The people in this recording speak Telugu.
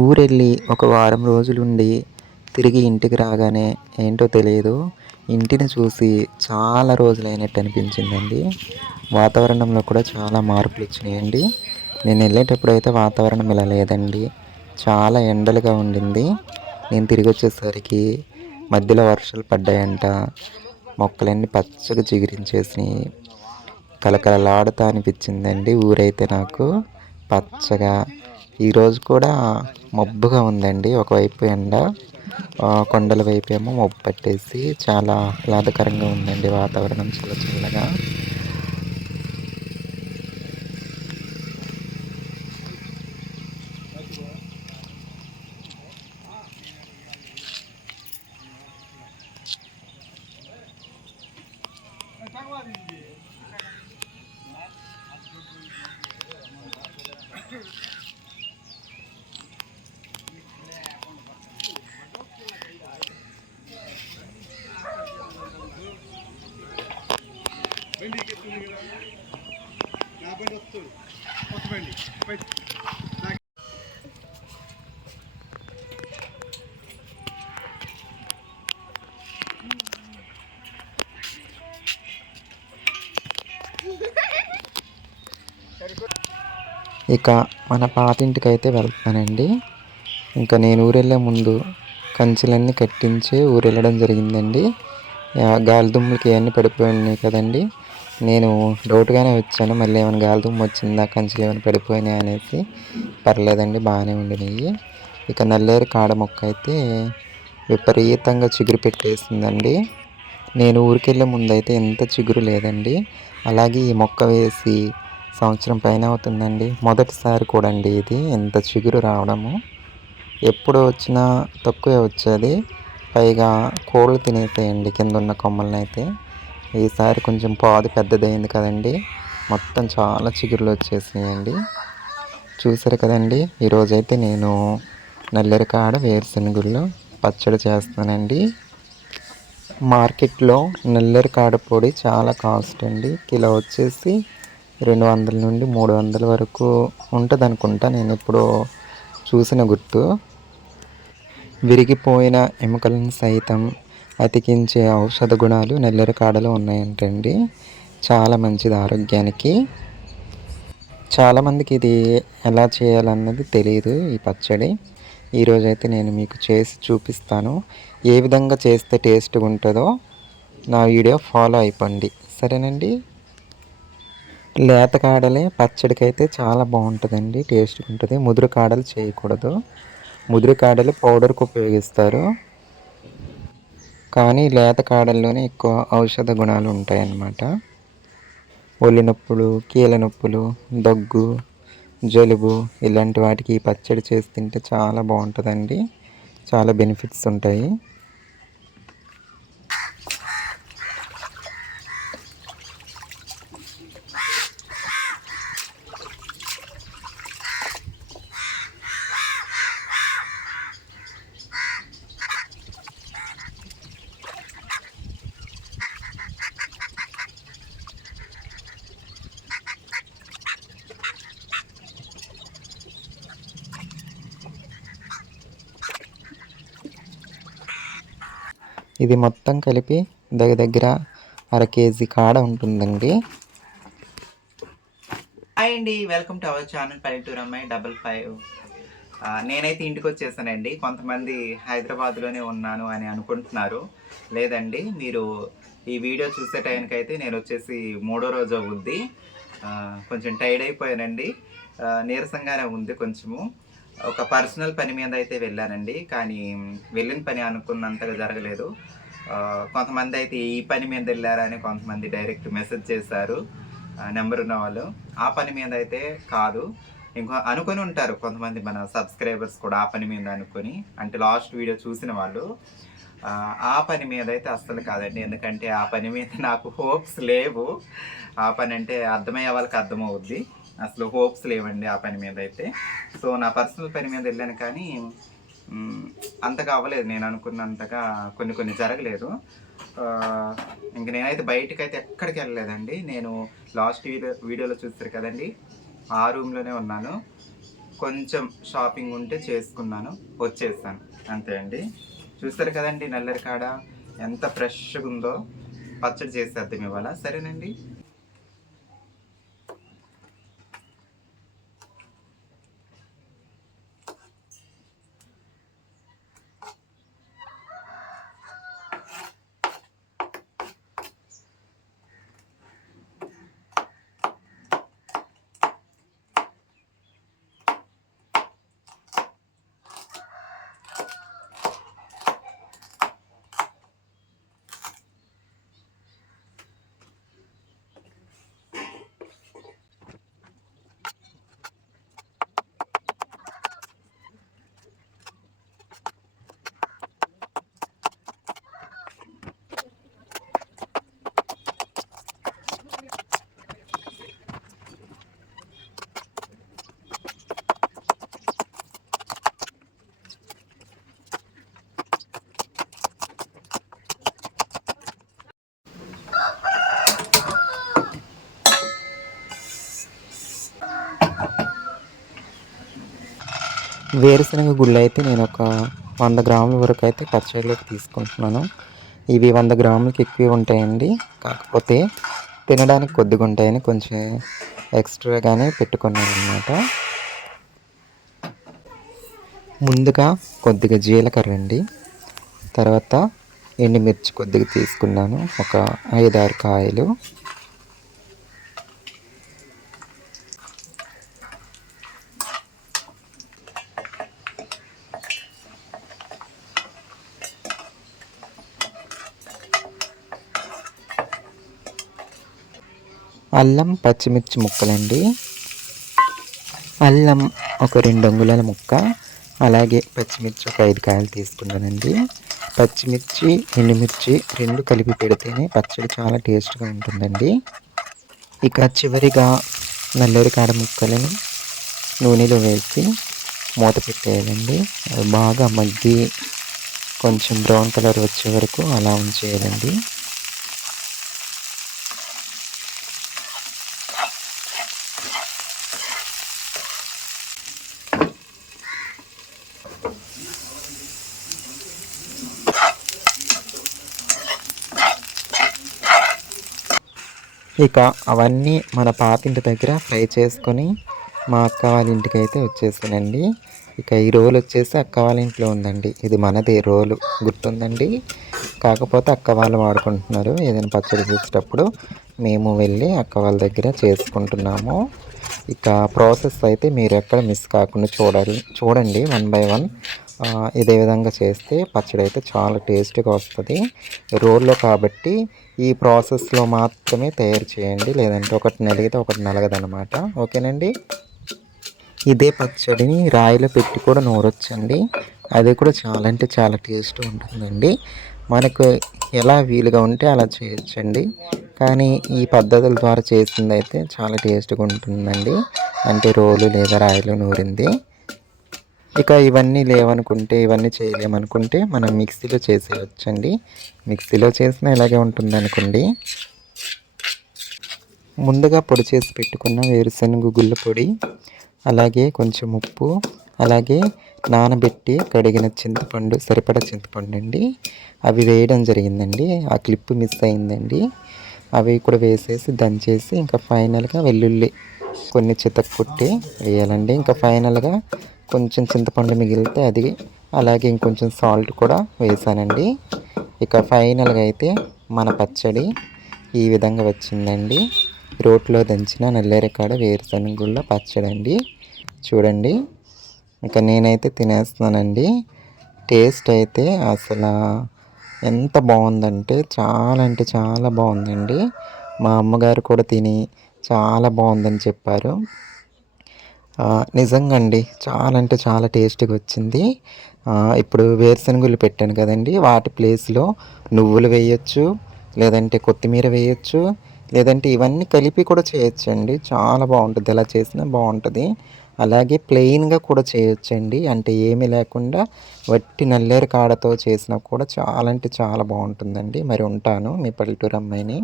ఊరెళ్ళి ఒక వారం రోజులుండి తిరిగి ఇంటికి రాగానే ఏంటో తెలియదు, ఇంటిని చూసి చాలా రోజులైనట్టు అనిపించిందండి. వాతావరణంలో కూడా చాలా మార్పులు వచ్చినాయండి. నేను వెళ్ళేటప్పుడు అయితే వాతావరణం ఇలా లేదండి, చాలా ఎండలుగా ఉండింది. నేను తిరిగి వచ్చేసరికి మధ్యలో వర్షాలు పడ్డాయంట. మొక్కలన్నీ పచ్చగా చిగురించేసినాయి. కలకలలాడుతా అనిపించిందండి ఊరైతే నాకు పచ్చగా. ఈరోజు కూడా మబ్బుగా ఉందండి, ఒకవైపు ఎండ, కొండల వైపు ఏమో మబ్బు పట్టేసి చాలా ఆహ్లాదకరంగా ఉందండి వాతావరణం, చాలా చల్లగా. ఇక మన పాతింటికి అయితే వెళ్తానండి. ఇంకా నేను ఊరెళ్ళే ముందు కంచెలన్నీ కట్టించి ఊరెళ్ళడం జరిగిందండి. గాలిదుమ్ములకి ఇవన్నీ పడిపోయినాయి కదండి. నేను డౌట్గానే వచ్చాను, మళ్ళీ ఏమైనా గాలిదుమ్ము వచ్చిందా, కంచెలు ఏమైనా పడిపోయినాయి అనేసి. పర్లేదండి, బాగానే ఉండినాయి. ఇక నల్లేరు కాడ మొక్క అయితే విపరీతంగా చిగురు పెట్టేసిందండి. నేను ఊరికెళ్ళే ముందు అయితే ఎంత చిగురు లేదండి. అలాగే ఈ మొక్క వేసి సంవత్సరం పైన అవుతుందండి. మొదటిసారి కూడా అండి ఇది ఎంత చిగురు రావడము. ఎప్పుడు వచ్చినా తక్కువే వచ్చేది, పైగా కోళ్ళు తినేసేయండి కింద ఉన్న కొమ్మలను అయితే. ఈసారి కొంచెం పాదు పెద్దదైంది కదండి, మొత్తం చాలా చిగురులు వచ్చేసినాయండి. చూసారు కదండి, ఈరోజైతే నేను నల్లరికాడ వేరుశనగుళ్ళు పచ్చడి చేస్తానండి. మార్కెట్లో నల్లరికాడ పొడి చాలా కాస్ట్ అండి. కిలో వచ్చేసి 200 నుండి 300 వరకు ఉంటుంది అనుకుంటా, నేను ఇప్పుడు చూసిన గుర్తు. విరిగిపోయిన ఎముకలను సైతం అతికించే ఔషధ గుణాలు నల్లరికాడలో ఉన్నాయంటండి. చాలా మంచిది ఆరోగ్యానికి. చాలామందికి ఇది ఎలా చేయాలన్నది తెలియదు ఈ పచ్చడి. ఈరోజైతే నేను మీకు చేసి చూపిస్తాను. ఏ విధంగా చేస్తే టేస్ట్గా ఉంటుందో నా వీడియో ఫాలో అయిపోండి, సరేనండి. లేత కాడలే పచ్చడికైతే చాలా బాగుంటుందండి, టేస్ట్గా ఉంటుంది. ముదురు కాడలు చేయకూడదు. ముదురు కాడలు పౌడర్కి ఉపయోగిస్తారు, కానీ లేత కాడల్లోనే ఎక్కువ ఔషధ గుణాలు ఉంటాయన్నమాట. ఒళ్ళు నొప్పులు, కీళ్ళ నొప్పులు, దగ్గు, జలుబు ఇలాంటి వాటికి ఈ పచ్చడి చేసి తింటే చాలా బాగుంటుందండి. చాలా బెనిఫిట్స్ ఉంటాయి. ఇది మొత్తం కలిపి దగ్గర 1/2 కేజీ కాడ ఉంటుందండి. హాయ్ అండి, వెల్కమ్ టు అవర్ ఛానల్ పల్లెటూరు అమ్మాయి 55. నేనైతే ఇంటికి వచ్చేసానండి. కొంతమంది హైదరాబాద్లోనే ఉన్నాను అని అనుకుంటున్నారు. లేదండి, మీరు ఈ వీడియో చూసే టైంకి అయితే నేను వచ్చేసి 3వ రోజు అవుద్ది. కొంచెం టైర్డ్ అయిపోయానండి, నీరసంగానే ఉంది కొంచెము. ఒక పర్సనల్ పని మీద అయితే వెళ్ళానండి, కానీ వెళ్ళిన పని అనుకున్నంతగా జరగలేదు. కొంతమంది అయితే ఈ పని మీద వెళ్ళారని కొంతమంది డైరెక్ట్ మెసేజ్ చేశారు, నెంబర్ ఉన్న వాళ్ళు. ఆ పని మీద అయితే కాదు, ఇంకో అనుకొని ఉంటారు కొంతమంది మన సబ్స్క్రైబర్స్ కూడా ఆ పని మీద అనుకొని, అంటే లాస్ట్ వీడియో చూసిన వాళ్ళు. ఆ పని మీద అయితే అస్సలు కాదండి, ఎందుకంటే ఆ పని మీద నాకు హోప్స్ లేవు. ఆ పని అంటే అర్థమయ్యే వాళ్ళకి అర్థమవుద్ది, అసలు హోప్స్ లేవండి ఆ పని మీద అయితే. సో నా పర్సనల్ పని మీద వెళ్ళాను, కానీ అంతగా అవ్వలేదు, నేను అనుకున్నంతగా కొన్ని జరగలేదు. ఇంక నేనైతే బయటకైతే ఎక్కడికి వెళ్ళలేదండి. నేను లాస్ట్ వీడియోలో చూస్తారు కదండి, ఆ రూమ్లోనే ఉన్నాను. కొంచెం షాపింగ్ ఉంటే చేసుకున్నాను, వచ్చేసాను అంతే అండి. చూస్తారు కదండి నల్లరి కాడ ఎంత ఫ్రెష్గా ఉందో. పచ్చడి చేసేద్దాం ఇవాళ, సరేనండి. వేరుశనగ గుళ్ళు అయితే నేను ఒక 100 గ్రాముల వరకు అయితే పచ్చడిలోకి తీసుకుంటున్నాను. ఇవి 100 గ్రాములకి ఎక్కువ ఉంటాయండి, కాకపోతే తినడానికి కొద్దిగా ఉంటాయని కొంచెం ఎక్స్ట్రాగానే పెట్టుకున్నాను అన్నమాట. ముందుగా కొద్దిగా జీలకర్ర అండి, తర్వాత ఎండుమిర్చి కొద్దిగా తీసుకున్నాను, ఒక 5-6 కాయలు. అల్లం పచ్చిమిర్చి ముక్కలండి. అల్లం ఒక 2 అంగుళాల ముక్క, అలాగే పచ్చిమిర్చి ఒక 5 కాయలు తీసుకున్నానండి. పచ్చిమిర్చి ఎండుమిర్చి 2 కలిపి పెడితేనే పచ్చడి చాలా టేస్ట్గా ఉంటుందండి. ఇక చివరిగా నల్లేరు కాడ ముక్కలను నూనెలో వేసి మూత పెట్టేయాలండి. అవి బాగా మగ్గి కొంచెం బ్రౌన్ కలర్ వచ్చే వరకు అలా ఉంచేయాలండి. ఇక అవన్నీ మన పాతింటి దగ్గర ఫ్రై చేసుకొని మా అక్క వాళ్ళ ఇంటికి అయితే వచ్చేసానండి. ఇక ఈ రోలు వచ్చేసి అక్క వాళ్ళ ఇంట్లో ఉందండి. ఇది మనది రోలు, గుర్తుందండి. కాకపోతే అక్క వాళ్ళు వాడుకుంటున్నారు ఏదైనా పచ్చడి చేసేటప్పుడు. మేము వెళ్ళి అక్క వాళ్ళ దగ్గర చేసుకుంటున్నాము. ఇక ప్రాసెస్ అయితే మీరు ఎక్కడ మిస్ కాకుండా చూడండి 1 బై 1. ఇదే విధంగా చేస్తే పచ్చడి అయితే చాలా టేస్ట్గా వస్తుంది. రోల్లో కాబట్టి ఈ ప్రాసెస్లో మాత్రమే తయారు చేయండి, లేదంటే ఒకటి నలిగితే ఒకటి నలగదనమాట. ఓకేనండి. ఇదే పచ్చడిని రాయిలో పెట్టి కూడా నూరొచ్చండి, అది కూడా చాలా అంటే చాలా టేస్ట్ ఉంటుందండి. మనకు ఎలా వీలుగా ఉంటే అలా చేయొచ్చండి, కానీ ఈ పద్ధతుల ద్వారా చేసింది అయితే చాలా టేస్ట్గా ఉంటుందండి. అంటే రోలు లేదా రాయిలో నూరింది. ఇక ఇవన్నీ లేవనుకుంటే, ఇవన్నీ చేయలేమనుకుంటే మనం మిక్సీలో చేసేయచ్చండి. మిక్సీలో చేసినా ఇలాగే ఉంటుంది అనుకోండి. ముందుగా పొడి చేసి పెట్టుకున్న వేరుశనగ గుళ్ళ పొడి, అలాగే కొంచెం ఉప్పు, అలాగే నానబెట్టి కడిగిన చింతపండు, సరిపడా చింతపండు అండి, అవి వేయడం జరిగిందండి. ఆ క్లిప్ మిస్ అయిందండి. అవి కూడా వేసేసి దంచేసి ఇంకా ఫైనల్గా వెల్లుల్లి కొన్ని చితక్కొట్టి వేయాలండి. ఇంకా ఫైనల్గా కొంచెం చింతపండు మిగిలితే అది, అలాగే ఇంకొంచెం సాల్ట్ కూడా వేసానండి. ఇక ఫైనల్గా అయితే మన పచ్చడి ఈ విధంగా వచ్చిందండి. రోట్లో దంచిన నల్లేరకాడ వేరుశనగ గుళ్ళ పచ్చడి అండి. చూడండి, ఇక నేనైతే తినేస్తున్నానండి. టేస్ట్ అయితే అసలు ఎంత బాగుందంటే చాలా అంటే చాలా బాగుందండి. మా అమ్మగారు కూడా తిని చాలా బాగుందని చెప్పారు. నిజంగా అండి చాలా అంటే చాలా టేస్ట్గా వచ్చింది. ఇప్పుడు వేరుశనగలు పెట్టాను కదండి, వాటి ప్లేస్లో నువ్వులు వేయచ్చు, లేదంటే కొత్తిమీర వేయచ్చు, లేదంటే ఇవన్నీ కలిపి కూడా చేయొచ్చండి. చాలా బాగుంటుంది, ఎలా చేసినా బాగుంటుంది. అలాగే ప్లెయిన్గా కూడా చేయొచ్చండి, అంటే ఏమీ లేకుండా వట్టి నల్లేరు కాడతో చేసినా కూడా చాలా అంటే చాలా బాగుంటుందండి. మరి ఉంటాను, మీ పల్లెటూరు అమ్మాయిని.